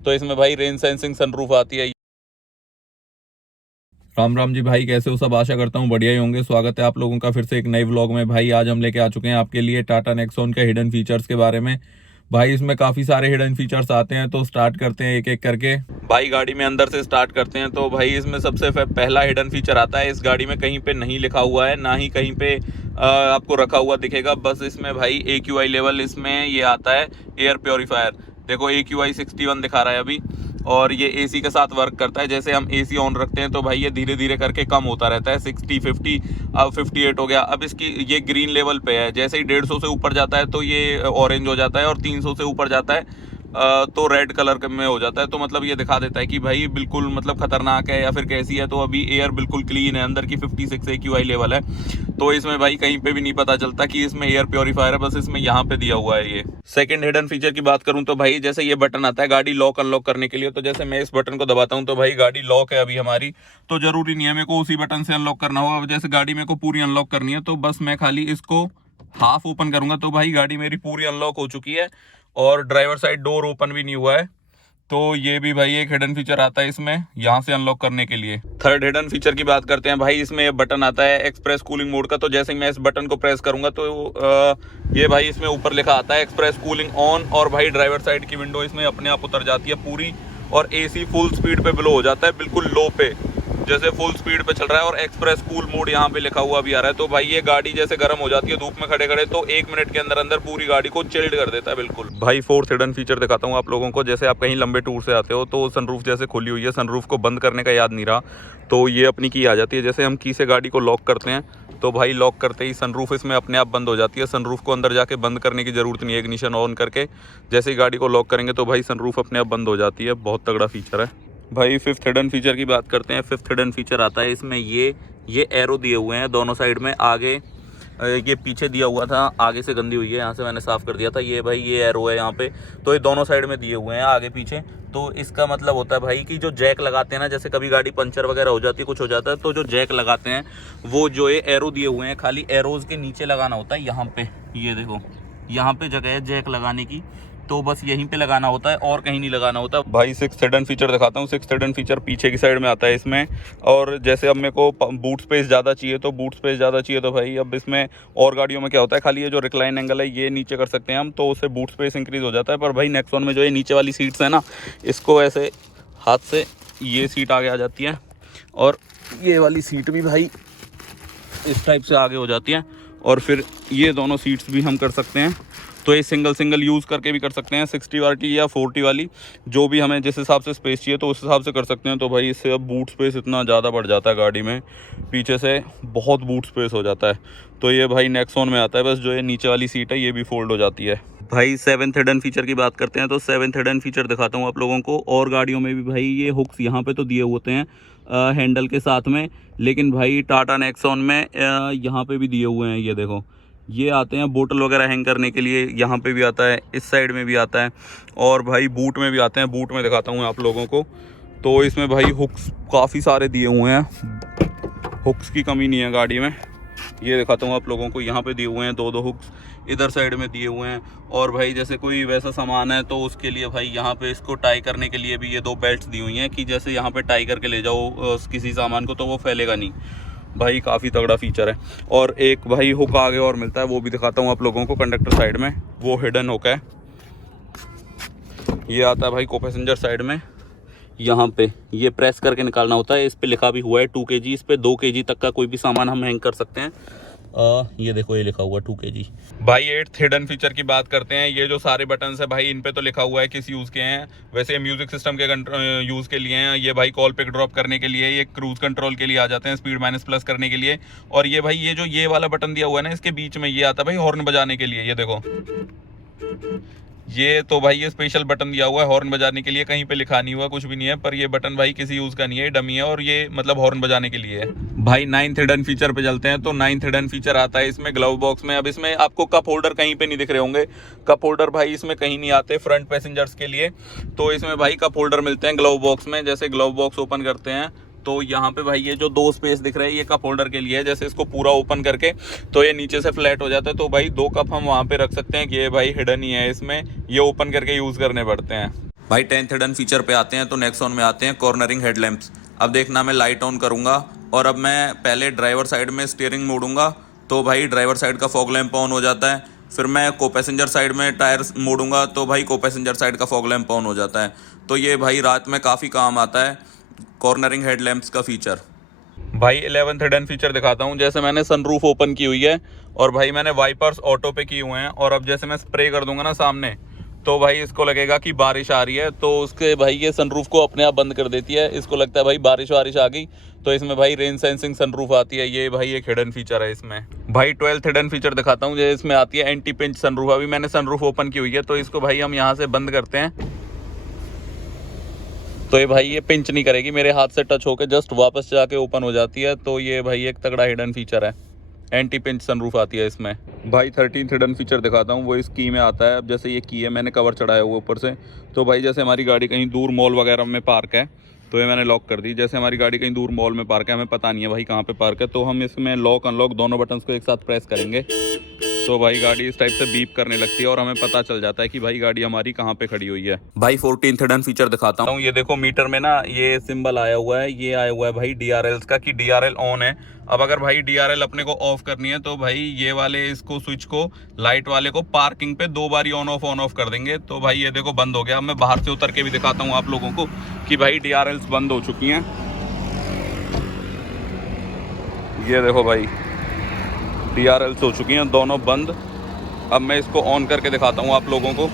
तो इसमें भाई रेन सेंसिंग सनरूफ आती है। राम राम जी भाई, कैसे हो सब? आशा करता हूँ बढ़िया ही होंगे। स्वागत है आप लोगों का फिर से एक नए व्लॉग में। भाई आज हम लेके आ चुके हैं आपके लिए टाटा नेक्सॉन के हिडन फीचर्स के बारे में। भाई इसमें काफ़ी सारे हिडन फीचर्स आते हैं, तो स्टार्ट करते हैं एक एक करके। भाई गाड़ी में अंदर से स्टार्ट करते हैं। तो भाई इसमें सबसे पहला हिडन फीचर आता है, इस गाड़ी में कहीं पे नहीं लिखा हुआ है, ना ही कहीं पे आपको रखा हुआ दिखेगा। बस इसमें भाई AQI लेवल इसमें ये आता है, एयर प्योरीफायर। देखो AQI 61 दिखा रहा है अभी, और ये AC के साथ वर्क करता है। जैसे हम AC ऑन रखते हैं तो भाई ये धीरे धीरे करके कम होता रहता है, 60 50 अब 58 हो गया। अब इसकी ये ग्रीन लेवल पे है, जैसे ही 150 से ऊपर जाता है तो ये ऑरेंज हो जाता है, और 300 से ऊपर जाता है तो रेड कलर में हो जाता है। तो मतलब ये दिखा देता है कि भाई बिल्कुल मतलब खतरनाक है या फिर कैसी है। तो अभी एयर बिल्कुल क्लीन है, अंदर की 56 AQI लेवल है। तो इसमें भाई कहीं पे भी नहीं पता चलता कि इसमें एयर प्योरीफायर है, बस इसमें यहाँ पे दिया हुआ है। ये सेकंड हिडन फीचर की बात करूं तो भाई जैसे ये बटन आता है गाड़ी लॉक अनलॉक करने के लिए, तो जैसे मैं इस बटन को दबाता हूं तो भाई गाड़ी लॉक है अभी हमारी। तो जरूरी नहीं है मेरे को उसी बटन से अनलॉक करना होगा। अब जैसे गाड़ी मेरे को पूरी अनलॉक करनी है तो बस मैं खाली इसको हाफ ओपन करूंगा तो भाई गाड़ी मेरी पूरी अनलॉक हो चुकी है, और ड्राइवर साइड डोर ओपन भी नहीं हुआ है। तो ये भी भाई एक हिडन फीचर आता है इसमें, यहाँ से अनलॉक करने के लिए। थर्ड हिडन फीचर की बात करते हैं भाई, इसमें ये बटन आता है एक्सप्रेस कूलिंग मोड का। तो जैसे ही मैं इस बटन को प्रेस करूंगा तो ये भाई इसमें ऊपर लिखा आता है एक्सप्रेस कूलिंग ऑन, और भाई ड्राइवर साइड की विंडो इसमें अपने आप उतर जाती है पूरी, और AC फुल स्पीड पे ब्लो हो जाता है, बिल्कुल लो पे, जैसे फुल स्पीड पे चल रहा है। और एक्सप्रेस कूल मोड यहाँ पे लिखा हुआ भी आ रहा है। तो भाई ये गाड़ी जैसे गर्म हो जाती है धूप में खड़े खड़े, तो 1 मिनट के अंदर अंदर पूरी गाड़ी को चिल्ड कर देता है बिल्कुल। भाई फोर्थ हिडन फीचर दिखाता हूँ आप लोगों को। जैसे आप कहीं लंबे टूर से आते हो तो सनरूफ जैसे खुली हुई है, सनरूफ को बंद करने का याद नहीं रहा तो ये अपनी की आ जाती है। जैसे हम की से गाड़ी को लॉक करते हैं तो भाई लॉक करते ही सनरूफ इसमें अपने आप बंद हो जाती है। सनरूफ को अंदर जाके बंद करने की जरूरत नहीं है, इग्निशन ऑन करके जैसे ही गाड़ी को लॉक करेंगे तो भाई सनरूफ अपने आप बंद हो जाती है। बहुत तगड़ा फीचर है। भाई फिफ्थ हिडन फीचर की बात करते हैं। फिफ्थ हिडन फीचर आता है इसमें ये एरो दिए हुए हैं दोनों साइड में। आगे ये पीछे दिया हुआ था, आगे से गंदी हुई है, यहाँ से मैंने साफ़ कर दिया था। ये भाई ये एरो है यहाँ पे, तो ये दोनों साइड में दिए हुए हैं आगे पीछे। तो इसका मतलब होता है भाई कि जो जैक लगाते हैं ना, जैसे कभी गाड़ी पंचर वगैरह हो जाती है, कुछ हो जाता है, तो जो जैक लगाते हैं वो जो ये एरो दिए हुए हैं, खाली एरोज़ के नीचे लगाना होता है। यहाँ पे ये देखो, यहाँ पे जगह है जैक लगाने की, तो बस यहीं पे लगाना होता है और कहीं नहीं लगाना होता। भाई सिक्स्थ हिडन फीचर दिखाता हूँ। सिक्स्थ हिडन फीचर पीछे की साइड में आता है इसमें। और जैसे अब मेरे को बूट स्पेस ज़्यादा चाहिए, तो बूट स्पेस ज़्यादा चाहिए तो भाई अब इसमें और गाड़ियों में क्या होता है, खाली ये जो रिक्लाइन एंगल है ये नीचे कर सकते हैं हम, तो उससे बूट स्पेस इंक्रीज़ हो जाता है। पर भाई नेक्सॉन में जो ये नीचे वाली सीट्स है ना, इसको ऐसे हाथ से ये सीट आगे आ जाती है, और ये वाली सीट भी भाई इस टाइप से आगे हो जाती है, और फिर ये दोनों सीट्स भी हम कर सकते हैं। तो ये सिंगल यूज़ करके भी कर सकते हैं, 60 वाली या 40 वाली, जो भी हमें जिस हिसाब से स्पेस चाहिए तो उस हिसाब से कर सकते हैं। तो भाई इससे अब बूट स्पेस इतना ज़्यादा बढ़ जाता है गाड़ी में, पीछे से बहुत बूट स्पेस हो जाता है। तो ये भाई नेक्सॉन में आता है। बस जो ये नीचे वाली सीट है ये भी फोल्ड हो जाती है। भाई सेवन्थ हिडन फीचर की बात करते हैं। तो सेवन्थ हिडन फीचर दिखाता हूँ आप लोगों को। और गाड़ियों में भी भाई ये हुक्स यहाँ पे तो दिए होते हैं हैंडल के साथ में, लेकिन भाई टाटा नेक्सॉन में यहाँ पे भी दिए हुए हैं। ये देखो, ये आते हैं बोतल वगैरह हैंग करने के लिए, यहाँ पे भी आता है, इस साइड में भी आता है, और भाई बूट में भी आते हैं। बूट में दिखाता हूँ आप लोगों को। तो इसमें भाई हुक्स काफ़ी सारे दिए हुए हैं, हुक्स की कमी नहीं है गाड़ी में। ये दिखाता हूँ आप लोगों को, यहाँ पे दिए हुए हैं 2 हुक्स, इधर साइड में दिए हुए हैं। और भाई जैसे कोई वैसा सामान है तो उसके लिए भाई यहाँ पे इसको टाई करने के लिए भी ये 2 बेल्ट्स दी हुई हैं, कि जैसे यहाँ पे टाई करके ले जाओ किसी सामान को तो वो फैलेगा नहीं। भाई काफ़ी तगड़ा फीचर है। और एक भाई हुक आगे और मिलता है, वो भी दिखाता हूँ आप लोगों को। कंडक्टर साइड में वो हिडन हुक है, ये आता है भाई को पैसेंजर साइड में। यहाँ पे ये प्रेस करके निकालना होता है। इस पे लिखा भी हुआ है 2 kg। इस पे 2 kg तक का कोई भी सामान हम हैंग कर सकते हैं। ये देखो, ये लिखा हुआ 2 kg। भाई 8th हिडन फीचर की बात करते हैं। ये जो सारे बटन्स है भाई, इन पे तो लिखा हुआ है किस यूज़ के हैं। वैसे म्यूजिक सिस्टम के यूज़ के लिए हैं। ये भाई कॉल पिक ड्रॉप करने के लिए, ये क्रूज कंट्रोल के लिए आ जाते हैं, स्पीड माइनस प्लस करने के लिए। और ये भाई ये जो ये वाला बटन दिया हुआ है ना, इसके बीच में ये आता है भाई हॉर्न बजाने के लिए। ये देखो, ये तो भाई ये स्पेशल बटन दिया हुआ है हॉर्न बजाने के लिए, कहीं पे लिखा नहीं हुआ, कुछ भी नहीं है। पर ये बटन भाई किसी यूज़ का नहीं है, डमी है, और ये मतलब हॉर्न बजाने के लिए है। भाई 9th हिडन फीचर पे चलते हैं। तो 9th हिडन फीचर आता है इसमें ग्लव बॉक्स में। अब इसमें आपको कप होल्डर कहीं पे नहीं दिख रहे होंगे। कप होल्डर भाई इसमें कहीं नहीं आते फ्रंट पैसेंजर्स के लिए। तो इसमें भाई कप होल्डर मिलते हैं ग्लव बॉक्स में। जैसे ग्लव बॉक्स ओपन करते हैं तो यहाँ पे भाई ये जो 2 स्पेस दिख रहे हैं ये कप होल्डर के लिए है। जैसे इसको पूरा ओपन करके तो ये नीचे से फ्लैट हो जाता है, तो भाई 2 कप हम वहाँ पे रख सकते हैं कि ये भाई हिडन ही है इसमें, ये ओपन करके यूज़ करने पड़ते हैं। भाई 10th हिडन फीचर पे आते हैं तो नेक्सॉन में आते हैं कॉर्नरिंग हेडलैम्प्स। अब देखना मैं लाइट ऑन करूंगा और अब मैं पहले ड्राइवर साइड में स्टीयरिंग मोड़ूंगा तो भाई ड्राइवर साइड का फॉग लैंप ऑन हो जाता है। फिर मैं को पैसेंजर साइड में टायर मोड़ूंगा तो भाई को पैसेंजर साइड का फॉग लैंप ऑन हो जाता है। तो ये भाई रात में काफ़ी काम आता है कॉर्नरिंग हेडलैम्प्स का फीचर। भाई 11th हिडन फीचर दिखाता हूँ। जैसे मैंने सनरूफ ओपन की हुई है और भाई मैंने वाइपर्स ऑटो पे किए हुए हैं और अब जैसे मैं स्प्रे कर दूंगा ना सामने तो भाई इसको लगेगा कि बारिश आ रही है तो उसके भाई ये सनरूफ को अपने आप बंद कर देती है। इसको लगता है भाई बारिश आ गई तो इसमें भाई रेन सेंसिंग सनरूफ आती है। ये भाई एक हिडन फीचर है इसमें। भाई 12th हिडन फीचर दिखाता हूँ। जैसे इसमें आती है एंटी पिंच सनरूफ। अभी मैंने सनरूफ ओपन की हुई है तो इसको भाई हम यहाँ से बंद करते हैं तो ये भाई ये पिंच नहीं करेगी, मेरे हाथ से टच होकर जस्ट वापस जाके ओपन हो जाती है। तो ये भाई एक तगड़ा हिडन फीचर है। एंटी पिंच सनरूफ आती है इसमें। भाई 13th हिडन फीचर दिखाता हूँ। वो इस की में आता है। अब जैसे ये की है मैंने कवर चढ़ाया हुआ ऊपर से तो भाई जैसे हमारी गाड़ी कहीं दूर मॉल वगैरह में पार्क है तो ये मैंने लॉक कर दी। जैसे हमारी गाड़ी कहीं दूर मॉल में पार्क है, हमें पता नहीं है भाई कहाँ पे पार्क है, तो हम इसमें लॉक अनलॉक दोनों बटन्स को एक साथ प्रेस करेंगे तो भाई गाड़ी इस टाइप से बीप करने लगती है और हमें पता चल जाता है कि भाई गाड़ी हमारी कहाँ पे खड़ी हुई है। भाई 14th हिडन फीचर दिखाता हूँ। ये देखो मीटर में ना ये सिंबल आया हुआ है, ये आया हुआ है भाई DRLs का कि DRL ऑन है। अब अगर भाई DRL अपने को ऑफ करनी है तो भाई ये वाले इसको स्विच को लाइट वाले को पार्किंग पे 2 बारी ऑन ऑफ कर देंगे तो भाई ये देखो बंद हो गया। अब मैं बाहर से उतर के भी दिखाता हूँ आप लोगों को कि भाई DRLs बंद हो चुकी हैं। ये देखो भाई DRLs हो चुकी हैं दोनों बंद। अब मैं इसको ऑन करके दिखाता हूँ आप लोगों को।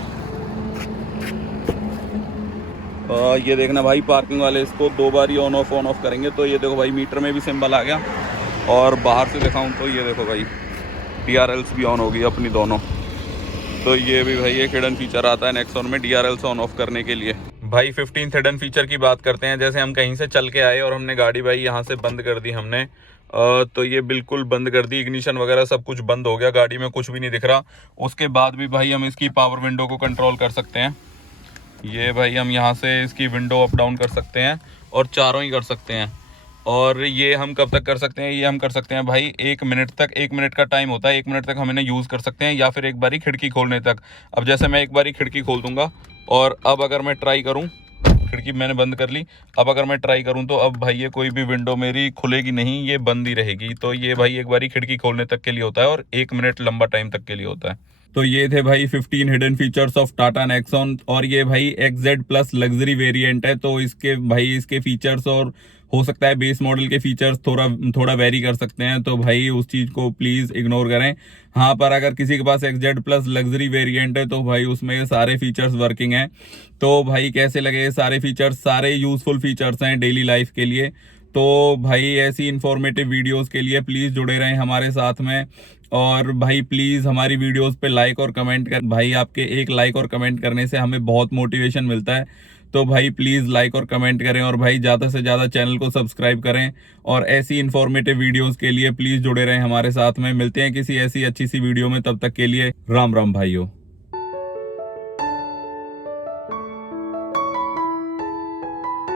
ये देखना भाई पार्किंग वाले इसको 2 बारी ऑन ऑफ करेंगे तो ये देखो भाई मीटर में भी सिंबल आ गया। और बाहर से दिखाऊं तो ये देखो भाई DRLs भी ऑन होगी अपनी दोनों। तो ये भी भाई एक हिडन फीचर आता है नेक्सॉन में DRLs ऑन ऑफ करने के लिए। भाई 15th हिडन फीचर की बात करते हैं। जैसे हम कहीं से चल के आए और हमने गाड़ी भाई यहाँ से बंद कर दी हमने तो ये बिल्कुल बंद कर दी, इग्निशन वगैरह सब कुछ बंद हो गया, गाड़ी में कुछ भी नहीं दिख रहा। उसके बाद भी भाई हम इसकी पावर विंडो को कंट्रोल कर सकते हैं। ये भाई हम यहाँ से इसकी विंडो अप डाउन कर सकते हैं और चारों ही कर सकते हैं। और ये हम कब तक कर सकते हैं, ये हम कर सकते हैं भाई 1 मिनट तक। 1 मिनट का टाइम होता है, 1 मिनट तक हम इन्हें यूज़ कर सकते हैं या फिर एक बारी खिड़की खोलने तक। अब जैसे मैं एक बारी खिड़की खोल दूंगा और अब अगर मैं ट्राई करूं, खिड़की मैंने बंद कर ली, अब अगर मैं ट्राई करूं तो अब भाई ये कोई भी विंडो मेरी खुलेगी नहीं, ये बंद ही रहेगी। तो ये भाई एक बारी खिड़की खोलने तक के लिए होता है और 1 मिनट लंबा टाइम तक के लिए होता है। तो ये थे भाई 15 hidden features of Tata Nexon. और ये भाई XZ प्लस लग्जरी वेरिएंट है तो इसके भाई इसके फीचर्स और हो सकता है बेस मॉडल के फीचर्स थोड़ा वेरी कर सकते हैं तो भाई उस चीज़ को प्लीज़ इग्नोर करें। हाँ, पर अगर किसी के पास XZ प्लस लग्जरी वेरिएंट है तो भाई उसमें ये सारे फीचर्स वर्किंग हैं। तो भाई कैसे लगे ये सारे फीचर्स? सारे यूज़फुल फीचर्स हैं डेली लाइफ के लिए। तो भाई ऐसी इंफॉर्मेटिव वीडियोस के लिए प्लीज़ जुड़े रहें हमारे साथ में। और भाई प्लीज़ हमारी वीडियोस पे लाइक और कमेंट कर, भाई आपके एक लाइक और कमेंट करने से हमें बहुत मोटिवेशन मिलता है। तो भाई प्लीज़ लाइक और कमेंट करें और भाई ज़्यादा से ज़्यादा चैनल को सब्सक्राइब करें। और ऐसी इंफॉर्मेटिव वीडियोस के लिए प्लीज़ जुड़े रहें हमारे साथ में। मिलते हैं किसी ऐसी अच्छी सी वीडियो में, तब तक के लिए राम राम भाइयों।